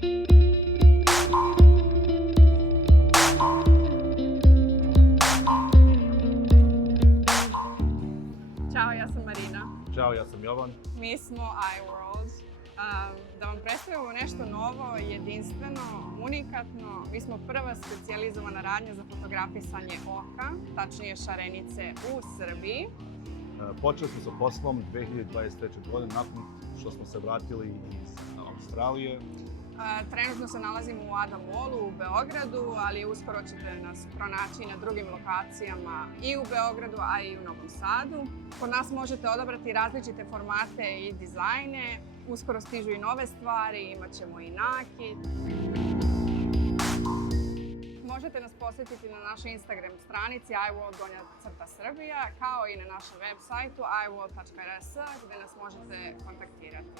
Ćao, ja sam Marina. Ćao, ja sam Jovan. Mi smo iWorld. Da vam predstavimo nešto novo, jedinstveno, unikatno. Mi smo prva specijalizovana radnja za fotografisanje oka, tačnije šarenice u Srbiji. Počeli smo sa poslom 2023. godine nakon što smo se vratili iz Australije. Trenutno se nalazimo u Ada Mallu u Beogradu, ali uskoro ćete nas pronaći na drugim lokacijama i u Beogradu, a i u Novom Sadu. Kod nas možete odabrati različite formate i dizajne. Uskoro stižu i nove stvari, imat ćemo i nakit. Možete nas posjetiti na našoj Instagram stranici iWorld_Srbija, kao i na našem web sajtu iWorld.rs gdje nas možete kontaktirati.